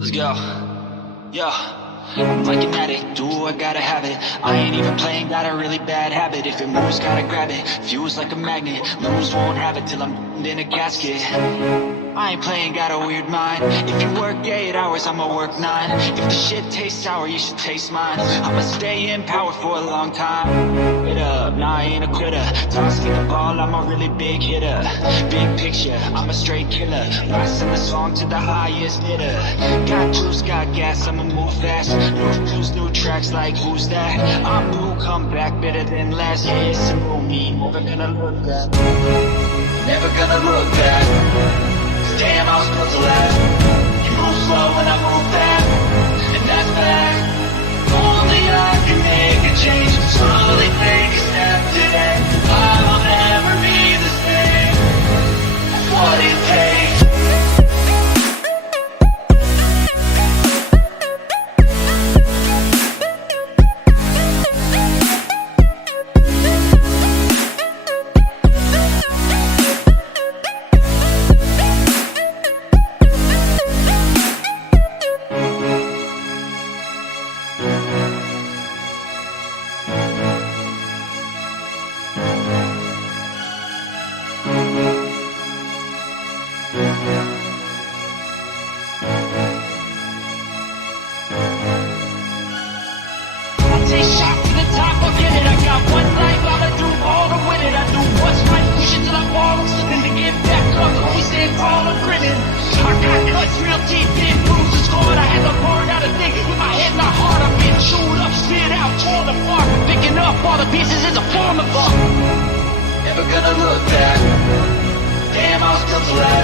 Let's go. Yo. I'm like an addict, do I gotta have it. I ain't even playing, got a really bad habit. If it moves, gotta grab it. Fuse like a magnet, lose, won't have it till I'm in a casket. I ain't playing, got a weird mind. If you work 8 hours, I'ma work 9. If the shit tastes sour, you should taste mine. I'ma stay in power for a long time. Hit up, nah, I ain't a quitter. Toss me the ball, I'm a really big hitter. Big picture, I'm a straight killer. Rising the song to the highest hitter. Got juice, got gas, I'ma move fast. New views, new tracks, like who's that? I'm new, come back better than last. Yeah, it's a new me, never gonna look back. Never gonna look back. Damn, I was built to last. You move slow and I move fast, and that's fact. Only I can make a change. Slowly take a step today. I will never be the same. What it takes. Take shots to the top, forget it. I got one life, I'ma do all to win it. I do what's right, push it till I fall. I'm slipping to get back up, always stand tall, I'm grinning. I got cuts, real deep, big bruises scored. I had to burn out a thing with my head, not hard. I've been chewed up, spit out, torn apart. Picking up all the pieces is a form of art. Never gonna look back. Damn, I was built to last.